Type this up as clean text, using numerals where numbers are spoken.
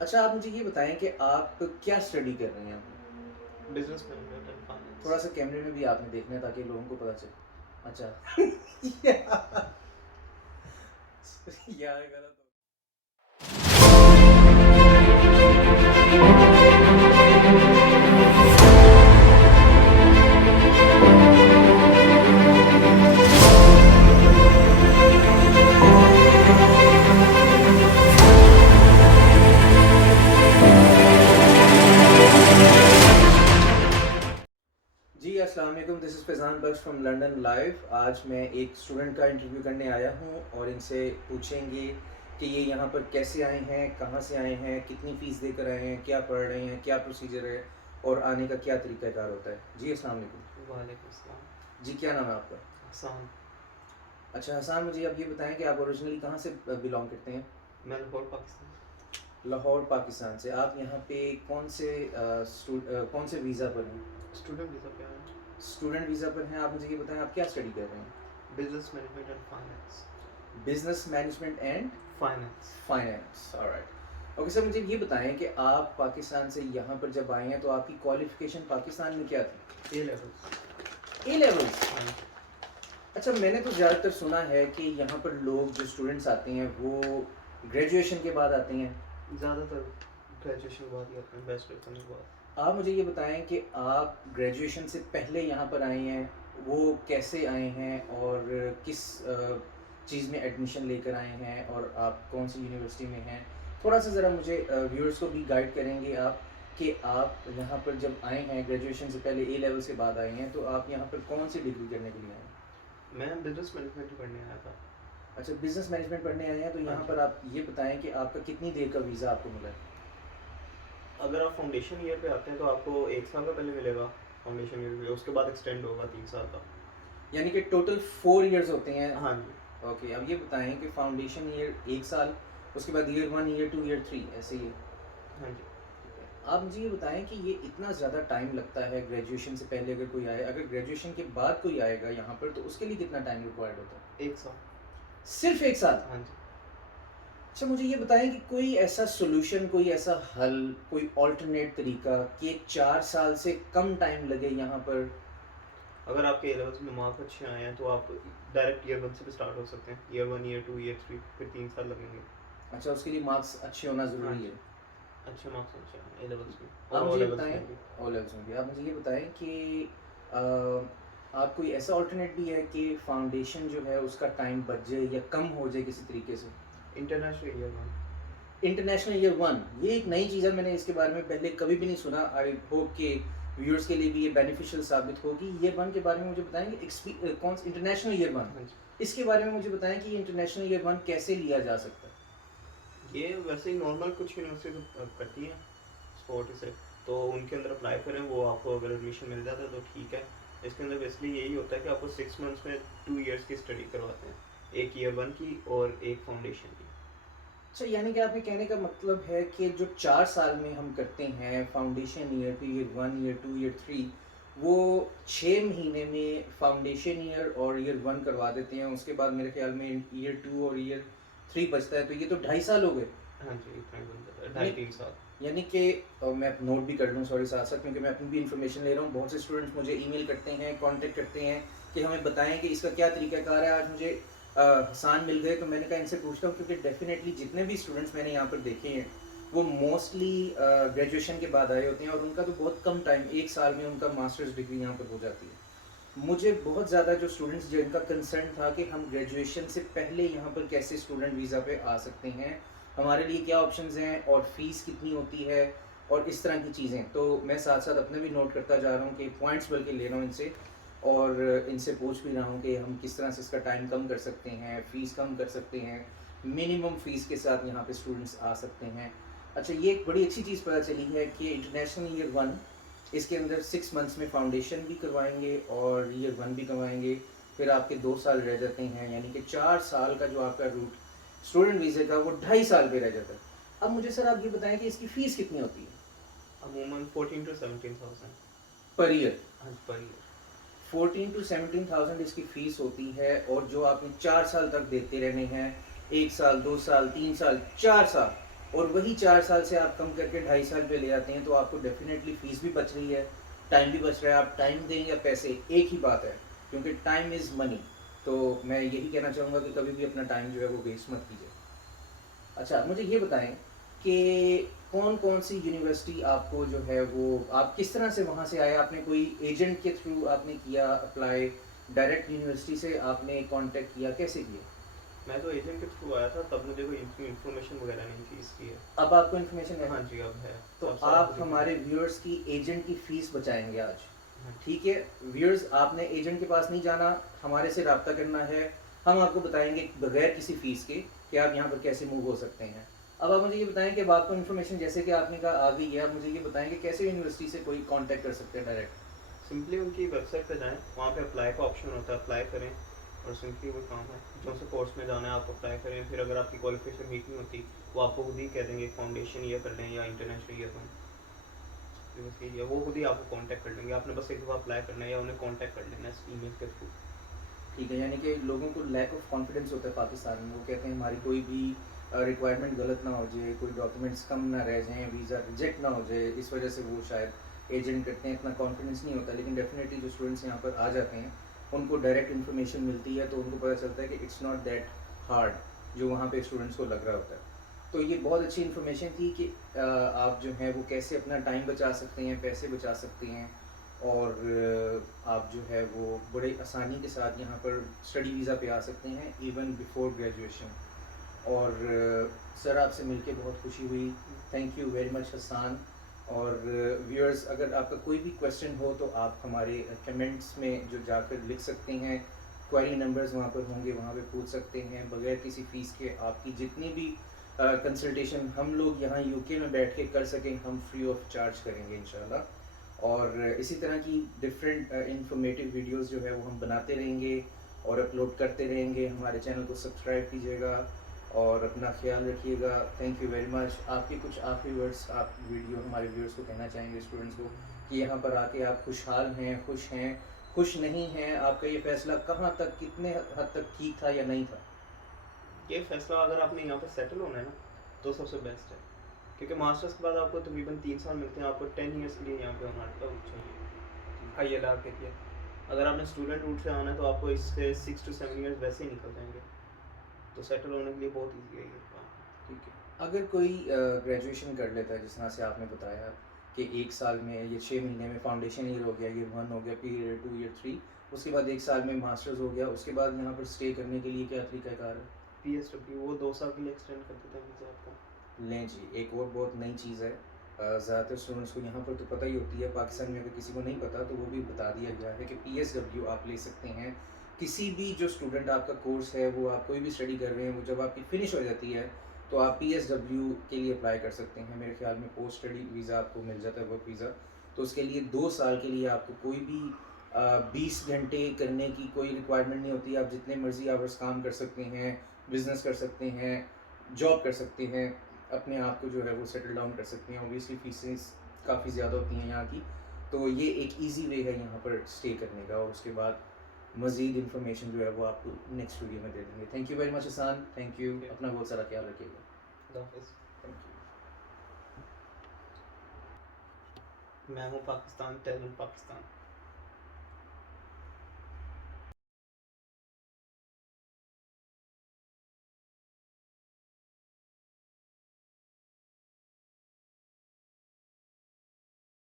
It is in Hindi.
अच्छा, आप मुझे ये बताएँ कि आप क्या स्टडी कर रहे हैं अभी? Business management and finance. थोड़ा-सा कैमरे में भी आपने देखना है ताकि लोगों को पता चले। अच्छा। या यार गलत हो जी, अस्सलाम वालेकुम, this is Faizan Bakhsh from London live. आज मैं एक स्टूडेंट का इंटरव्यू करने आया हूँ और इनसे पूछेंगे कि ये यहाँ पर कैसे आए हैं, कहाँ से आए हैं, कितनी फ़ीस देकर आए हैं, क्या पढ़ रहे हैं, क्या प्रोसीजर है और आने का क्या तरीक़ाकार होता है। जी, अस्सलाम वालेकुम। वालेकुम सलाम। जी, क्या नाम है आपका? हसन। अच्छा हसन, मुझे आप ये बताएँ कि आप ओरिजिनली कहाँ से बिलॉन्ग करते हैं? मैं लाहौर पाकिस्तान। लाहौर, पाकिस्तान से। आप यहाँ पे कौन से वीज़ा पर हैं? स्टूडेंट वीज़ा पे आया हूँ। स्टूडेंट वीज़ा पर हैं। आप मुझे ये बताएँ आप क्या स्टडी कर रहे हैं? Business management and finance. Business management and finance. Finance, alright. Okay sir, मुझे ये बताएँ कि आप पाकिस्तान से यहाँ पर जब आए हैं तो आपकी क्वालिफ़िकेशन पाकिस्तान में क्या थी? A levels. A levels? हाँ जी। अच्छा, मैंने तो ज़्यादातर सुना है कि यहाँ पर लोग जो स्टूडेंट्स आते हैं वो ग्रेजुएशन के बाद आते हैं। ज़्यादातर ग्रेजुएशन के बाद ही आते हैं, बैचलर करने के बाद। आप मुझे ये बताएँ कि आप ग्रेजुएशन से पहले यहाँ पर आए हैं, वो कैसे आए हैं और किस चीज़ में एडमिशन लेकर आए हैं और आप कौन-सी यूनिवर्सिटी में हैं? थोड़ा-सा ज़रा मुझे व्यूअर्स को भी गाइड करेंगे आप कि आप यहाँ पर जब आए हैं ग्रेजुएशन से पहले ए लेवल्स के बाद आए हैं, तो आप यहाँ पर कौन-सी डिग्री करने के लिए आए हैं? मैं बिजनेस मैनेजमेंट ही पढ़ने आया था। अच्छा, बिज़नेस मैनेजमेंट पढ़ने आए हैं, तो हाँ यहाँ जी। पर आप ये बताएँ कि आपका कितनी देर का वीज़ा आपको मिला है? अगर आप फाउंडेशन ईयर पे आते हैं तो आपको 1 साल का पहले मिलेगा फाउंडेशन ईयर पे, उसके बाद एक्सटेंड होगा 3 साल का। यानी कि टोटल 4 इयर्स होते हैं। हाँ जी। ओके, अब ये बताएँ कि फाउंडेशन ईयर 1 साल, उसके बाद ईयर 1, ईयर 2, ईयर 3 ऐसे ही है? हाँ जी। ठीक है। आप मुझे ये बताएँ कि ये इतना ज़्यादा टाइम लगता है ग्रेजुएशन से पहले अगर कोई आए, अगर ग्रेजुएशन के बाद कोई आएगा यहाँ पर तो उसके लिए कितना टाइम रिक्वायर्ड होता है? 1 साल। सिर्फ़ 1 साल? हाँ जी। अच्छा, मुझे ये बताएँ कि कोई ऐसा सॉल्यूशन, कोई ऐसा हल, कोई अल्टरनेट तरीका कि 4 साल से कम टाइम लगे यहाँ पर? अगर आपके ए लेवल्स में मार्क्स अच्छे आए हैं तो आप डायरेक्ट ईयर 1 से भी स्टार्ट हो सकते हैं। ईयर 1, ईयर 2, ईयर 3, फिर 3 साल लगेंगे। अच्छा, उसके लिए मार्क्स अच्छे होना हाँ ज़रूरी जी। है। अच्छे मार्क्स अच्छे हैं ए लेवल्स में आप और ओ मुझे ये लेवल्स बताएँ, में भी। ओ लेवल्स में भी, आप मुझे ये बताएँ कि अ, आप कोई ऐसा अल्टरनेट भी है कि फाउंडेशन जो है उसका टाइम बच जाए या कम हो जाए किसी तरीके से? International year 1। इंटरनेशनल ईयर 1 ये एक नई चीज़ है, मैंने इसके बारे में पहले कभी भी नहीं सुना। आई होप कि व्यूअर्स के लिए भी ये बेनिफिशियल साबित होगी। ईयर 1 के बारे में मुझे बताएँगे कौन इंटरनेशनल ईयर 1 हाँ जी। इसके बारे में मुझे बताएँ कि ये इंटरनेशनल ईयर 1 कैसे लिया जा सकता है? ये वैसे ही नॉर्मल कुछ यूनिवर्सिटी करती हैं स्पोर्ट से, तो उनके अंदर अप्लाई करें, वो आपको अगर एडमिशन मिल जाता है तो ठीक है। इसके अंदर बेसिकली यही होता है कि आपको 6 मंथ्स में 2 इयर्स की स्टडी करवाते हैं, एक ईयर 1 की और एक फाउंडेशन की। अच्छा, यानी कि आपके कहने का मतलब है कि जो 4 साल में हम करते हैं फाउंडेशन ईयर फिर ईयर 1, ईयर 2, ईयर 3 वो 6 महीने में फाउंडेशन ईयर और ईयर 1 करवा देते हैं। उसके बाद मेरे ख्याल में ईयर 2 और ईयर 3 बचता है, तो ये तो 2.5 साल हो गए। हाँ जी, इतना ही बन जाता है, ढाई यानी 3 साल। यानी कि मैं नोट भी कर लूँ सॉरी साथ-साथ, क्योंकि मैं अपनी भी इन्फॉर्मेशन ले रहा हूँ। बहुत से स्टूडेंट्स मुझे ईमेल करते हैं, कॉन्टैक्ट करते हैं कि हमें बताएँ कि इसका क्या तरीक़ाकार है। आज मुझे हसान मिल गए तो मैंने कहा इनसे पूछता हूँ, क्योंकि डेफ़िनेटली जितने भी स्टूडेंट्स मैंने यहाँ पर देखे हैं वो मोस्टली ग्रेजुएशन के बाद आए होते हैं और उनका तो बहुत कम टाइम 1 साल में उनका मास्टर्स डिग्री यहाँ पर हो जाती है। मुझे बहुत ज़्यादा जो स्टूडेंट्स जिनका कंसर्न था कि हम ग्रेजुएशन से पहले यहाँ पर कैसे स्टूडेंट वीज़ा पे आ सकते हैं, हमारे लिए क्या ऑप्शंस हैं और फ़ीस कितनी होती है और इस तरह की चीज़ें। तो मैं साथ-साथ अपने भी नोट करता जा रहा हूँ कि पॉइंट्स बल्कि ले रहा हूँ इनसे और इनसे पूछ भी रहा हूँ कि हम किस तरह से इसका टाइम कम कर सकते हैं, फ़ीस कम कर सकते हैं, मिनिमम फ़ीस के साथ यहाँ पे स्टूडेंट्स आ सकते हैं। अच्छा, ये एक बड़ी अच्छी चीज़ पता चली है कि इंटरनेशनल ईयर 1 इसके अंदर 6 मंथ्स में फाउंडेशन भी करवाएँगे और ईयर 1 भी करवाएँगे, फिर आपके 2 साल रह जाते हैं, यानी कि 4 साल का जो आपका रूट स्टूडेंट वीज़े का वो 2.5 साल पे रह जाता है। अब मुझे सर आप ये बताएँ कि इसकी फ़ीस कितनी होती है? अमूमन 14 टू 17,000। Per year? हाँ जी, पर ईयर। 14 टू 17,000 इसकी फ़ीस होती है और जो आपने 4 साल तक देते रहने हैं, 1 साल, 2 साल, 3 साल, 4 साल। और वही 4 साल से आप कम करके 2.5 साल पे ले आते हैं, तो आपको डेफ़िनेटली फ़ीस भी बच रही है, टाइम भी बच रहा है। आप टाइम दें या पैसे, एक ही बात है, क्योंकि टाइम इज़ मनी। तो मैं यही कहना चाहूँगा कि कभी भी अपना टाइम जो है वो वेस्ट मत कीजिए। अच्छा, मुझे ये बताएँ कि कौन-कौन सी यूनिवर्सिटी आपको जो है वो आप किस तरह से वहाँ से आए? आपने कोई एजेंट के थ्रू आपने किया अप्लाई, डायरेक्ट यूनिवर्सिटी से आपने कॉन्टैक्ट किया, कैसे किया? मैं तो एजेंट के थ्रू आया था, तब मुझे कोई इतनी इन्फॉर्मेशन वगैरह नहीं थी इसलिए। अब आपको इन्फॉर्मेशन है? हाँ जी, अब है। तो अब सारा आप कुछ हमारे इन्फॉर्मेशन। व्यूअर्स की एजेंट की फ़ीस बचाएँगे आज। हाँ जी। ठीक है? व्यूअर्स, आपने एजेंट के पास नहीं जाना, हमारे से राब्ता करना है। हम आपको बताएँगे बगैर किसी फ़ीस के कि आप यहाँ पर कैसे मूव हो सकते हैं। अब आप मुझे ये बताएँ कि अब आपको इन्फॉर्मेशन जैसे कि आपने कहा आ गई है, आप मुझे ये बताएँ कि कैसे यूनिवर्सिटी से कोई कॉन्टैक्ट कर सकते हैं डायरेक्ट? सिंपली उनकी वेबसाइट पे जाएँ, वहाँ पे अप्लाई का ऑप्शन होता है, अप्लाई करें और सिंपली वो काम है। जो से कोर्स में जाना है आप अप्लाई करें, फिर अगर आपकी क्वालिफिकेशन मीट नहीं होती, वो आपको खुद ही कह देंगे फाउंडेशन ईयर कर लें या इंटरनेशनल ईयर करें। तो बस यही है, वो खुद ही आपको कॉन्टैक्ट कर लेंगे, आपने बस एक दफ़ा अप्लाई करना है या उन्हें कॉन्टैक्ट कर लेना है इस ईमेल के थ्रू। ठीक है, यानी कि लोगों को लैक ऑफ कॉन्फिडेंस होता है पाकिस्तान में। वो कहते हैं हमारी कोई भी रिक्वायरमेंट गलत ना हो जाए, कोई डॉक्यूमेंट्स कम ना रह जाएँ, वीज़ा रिजेक्ट ना हो जाए, इस वजह से वो शायद एजेंट करते हैं, इतना कॉन्फिडेंस नहीं होता। लेकिन डेफ़िनेटली जो स्टूडेंट्स यहाँ पर आ जाते हैं, उनको डायरेक्ट इन्फॉर्मेशन मिलती है, तो उनको पता चलता है कि इट्स नॉट दैट हार्ड, जो वहाँ पे स्टूडेंट्स को लग रहा होता है। तो ये बहुत अच्छी इन्फॉर्मेशन थी कि आप जो हैं वो कैसे अपना टाइम बचा सकते हैं, पैसे बचा सकते हैं, और आप जो है वो बड़े आसानी के साथ यहाँ पर स्टडी वीज़ा पे आ सकते हैं इवन बिफोर ग्रेजुएशन। और सर, आपसे मिलके बहुत खुशी हुई। Thank you very much Hasan. और व्यूअर्स, अगर आपका कोई भी क्वेश्चन हो तो आप हमारे कमेंट्स में जो जाकर लिख सकते हैं। क्वेरी नंबर्स वहाँ पर होंगे, वहाँ पे पूछ सकते हैं बगैर किसी फ़ीस के। आपकी जितनी भी कंसल्टेशन हम लोग यहाँ यूके में बैठ के कर सकें, हम फ्री ऑफ चार्ज करेंगे इंशाल्लाह। और इसी तरह की डिफरेंट इंफॉर्मेटिव वीडियोस जो है वो हम बनाते रहेंगे और अपलोड करते रहेंगे। हमारे चैनल को सब्सक्राइब कीजिएगा और अपना ख्याल रखिएगा। Thank you very much. आपके कुछ आखिरी वर्ड्स आप वीडियो हमारे व्यूअर्स को कहना चाहेंगे, स्टूडेंट्स को, कि यहाँ पर आके आप खुशहाल हैं, खुश नहीं हैं? आपका ये फ़ैसला कहाँ तक, कितने हद तक ठीक था या नहीं था? ये फैसला अगर आपने यहाँ पे सेटल होना है ना, तो सबसे बेस्ट है। क्योंकि मास्टर्स के बाद आपको तकरीबन 3 साल मिलते हैं, आपको 10 ईयर्स के लिए यहाँ पे होना चाहिए, ILR के लिए। अगर आपने स्टूडेंट रूट से आना है, तो आपको इससे 6 to 7 ईयर्स वैसे ही निकल जाएँगे। तो सेटल होने के लिए बहुत ईज़ी है ये काम। ठीक है। अगर कोई ग्रेजुएशन कर लेता है जिस तरह से आपने बताया कि 1 साल में, ये 6 महीने में फाउंडेशन ईयर हो गया, ईयर 1 हो गया, फिर ईयर 2, ईयर 3, उसके बाद 1 साल में मास्टर्स हो गया, उसके बाद यहाँ पर स्टे करने के लिए क्या तरीक़ाकार है? PSW वो 2 साल के लिए एक्सटेंड कर देते हैं वीज़ा आपका। लें जी, एक और बहुत नई चीज़ है। ज़्यादातर स्टूडेंट्स को यहाँ पर तो पता ही होती है, पाकिस्तान में अगर किसी को नहीं पता तो वो भी बता दिया गया है कि PSW आप ले सकते हैं। किसी भी जो स्टूडेंट आपका कोर्स है, वो आप कोई भी स्टडी कर रहे हैं, वो जब आपकी फ़िनिश हो जाती है, तो आप PSW के लिए अप्लाई कर सकते हैं। मेरे ख़्याल में पोस्ट स्टडी वीज़ा आपको मिल जाता है, वर्क वीज़ा। तो उसके लिए 2 साल के लिए आपको कोई भी 20 घंटे करने की कोई रिक्वायरमेंट नहीं होती। आप जितने मर्ज़ी आवर्स काम कर सकते हैं, बिज़नेस कर सकते हैं, जॉब कर सकते हैं, अपने आप को जो है वो सेटल डाउन कर सकते हैं। ऑब्वियसली फ़ीसेस काफ़ी ज़्यादा होती हैं यहाँ की, तो ये एक ईज़ी वे है यहाँ पर स्टे करने का। और उसके बाद मज़ीद इन्फॉर्मेशन जो है वो आपको नेक्स्ट वीडियो में दे देंगे। Thank you very much Hasan, thank you. Okay, अपना बहुत सारा ख्याल रखिएगा। खुदा हाफ़िज़। Thank you. मैं हूँ पाकिस्तान, टैलेंट पाकिस्तान।